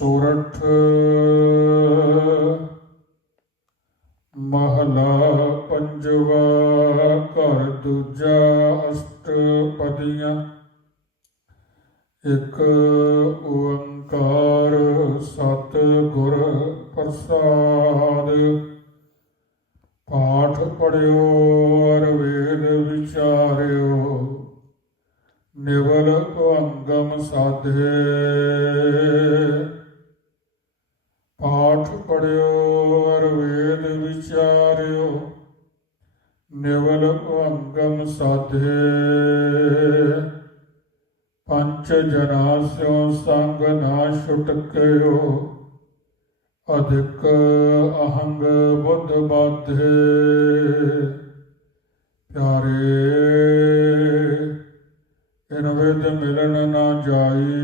ਸੋਰਠ ਮਹਲਾ ਪੰਜਵਾ, ਘਰ ਦੂਜਾ ਅਸ਼ਟਪਦੀਆਂ। ਇੱਕ ਓੰਕਾਰ ਸਤ ਗੁਰ ਪ੍ਰਸਾਦ। ਪਾਠ ਪੜਿਓ ਅਰ ਵੇਦ ਵਿਚਾਰਿਓ। ਨਿਵਲ ਭਵੰਗਮ ਸਾਧੇ। ਨਿਵਲ ਭਵੰਗਮ ਸਾਧੇ। ਪੰਚ ਜਨਾ ਸਿਓ ਸੰਗ ਨਾ ਛੁਟਕਿਓ। ਅਧਿਕ ਅਹੰਗ ਬੁੱਧ ਬਾਧੇ। ਪਿਆਰੇ, ਇਨ ਵਿਦ ਮਿਲਨ ਨਾ ਜਾਈ।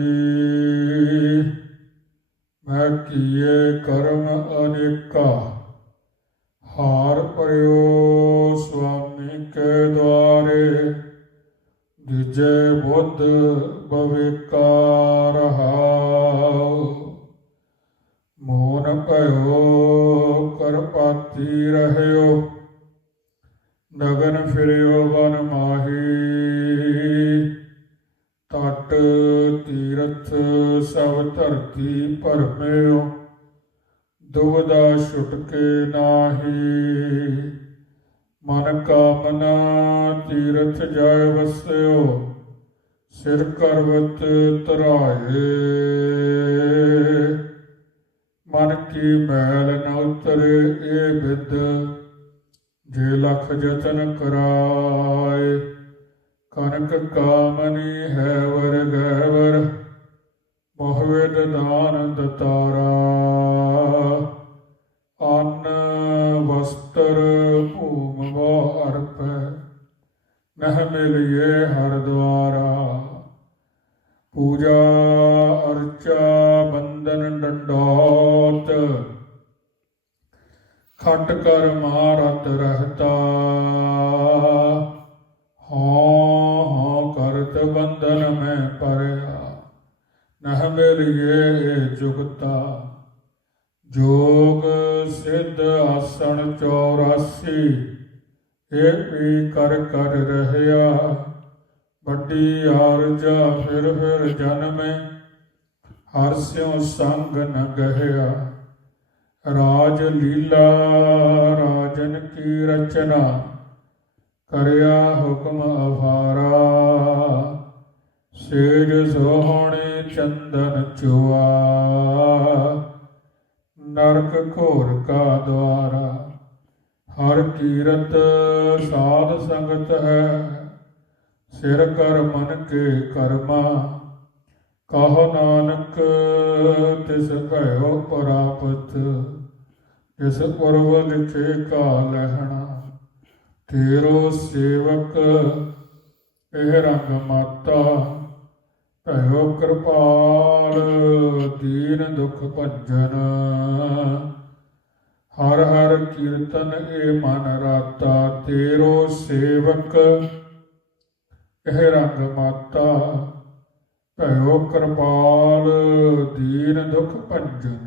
ਮੈਂ ਕੀਏ ਕਰਮ ਅਨੇਕਾ। ਹਾਰ ਪਰਿਓ ਸੁਆਮੀ ਕੇ ਦੁਆਰੇ, ਦਿਜੇ ਬੁੱਧ ਬਵੇਕਾ ਰਹਾਉ ਮੋਨ ਭਇਓ, ਕਰਪਾਤੀ ਰਹਿਓ, ਨਗਨ ਫਿਰਿਓ ਵਨ ਮਾਹੀ। ਤਟ, ਤੀਰਥ ਸਭ ਧਰਤੀ ਭਰਮਿਓ ਦੁਬਦਾ ਛੁਟਕੇ ਨਾਹੀ। ਮਨ ਕਾਮਨਾ ਤੀਰਥ ਜਾਇ ਵਸਿਓ, ਸਿਰ ਕਰਵਤ ਤਰਾਏ ਮਨ ਕੀ ਮੈਲ ਨ ਉਤਰੇ ਇਹ ਬਿਦ, ਜੇ ਲਖ ਜਤਨ ਕਰਾਏ। ਕਨਕ ਕਾਮਨੀ ਹੈ ਵਰ ਗੈਵਰ ਮੋਹਵੇਦ ਦਾਨ ਦਤਾਰਾ। ਨਹ ਮਿਲਿਏ ਹਰ ਦਵਾਰਾ ਪੂਜਾ, ਅਰਚਾ ਬੰਦਨ ਡੰਡੋਤ। ਖਟ ਕਰ ਮਾਰਤ ਰਹਤਾ। ਹਾਂ ਹਾਂ, ਕਰਤ ਬੰਧਨ ਮੈਂ ਪਰਿਆ ਨਹ ਮਿਲਿਏ ਜੁਗਤਾ। ਜੋਗ ਸਿੱਧ ਆਸਣ 84 ਇਹ ਵੀ ਕਰ ਕਰ ਰਹਿਆ। ਵੱਡੀ ਆਰਜਾ ਫਿਰ ਫਿਰ ਜਨਮੇ, ਹਰ ਸਿਉ ਸੰਗ ਨ ਗਹਿਆ। ਰਾਜ ਲੀਲਾ, ਰਾਜਨ ਕੀ ਰਚਨਾ, ਕਰਿਆ ਹੁਕਮ ਅਫਾਰਾ ਸੇਜ ਸੋਹਣੇ ਚੰਦਨ ਚੁਆ, ਨਰਕ ਘੋਰ ਕਾ ਦਵਾਰਾ ਹਰ ਕੀਰਤ ਸਾਧ ਸੰਗਤ ਹੈ ਸਿਰ ਕਰ ਮਨ ਕੇ ਕਰਮਾ, ਕਹੋ ਨਾਨਕ ਤਿਸ ਭਇਓ ਪ੍ਰਾਪਤ, ਜਿਸ ਪੁਰਬ ਲਿਖੇ ਕਾ ਲਹਿਣਾ, ਤੇਰੋ ਸੇਵਕ ਇਹ ਰੰਗ ਮਾਤਾ, ਭਇਓ ਕਿਰਪਾਲ, ਦੀਨ ਦੁਖ ਭੰਜਨ। ਹਰ ਹਰ ਕੀਰਤਨ ਏ ਮਨ ਰਾਤਾ, ਤੇਰੋ ਸੇਵਕ ਇਹ ਰੰਗ ਮਾਤਾ। ਭਇਓ ਕਿਰਪਾਲ, ਦੀਨ ਦੁਖ ਭੰਜਨ।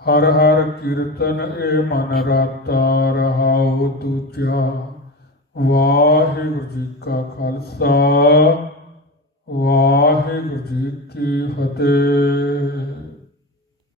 ਹਰ ਹਰ ਕੀਰਤਨ ਏ ਮਨ ਰਾਤਾ, ਰਹਾਉ ਦੂਜਾ। ਵਾਹਿਗੁਰੂ ਜੀ ਕਾ ਖਾਲਸਾ, ਵਾਹਿਗੁਰੂ ਜੀ ਕੀ ਫਤਿਹ।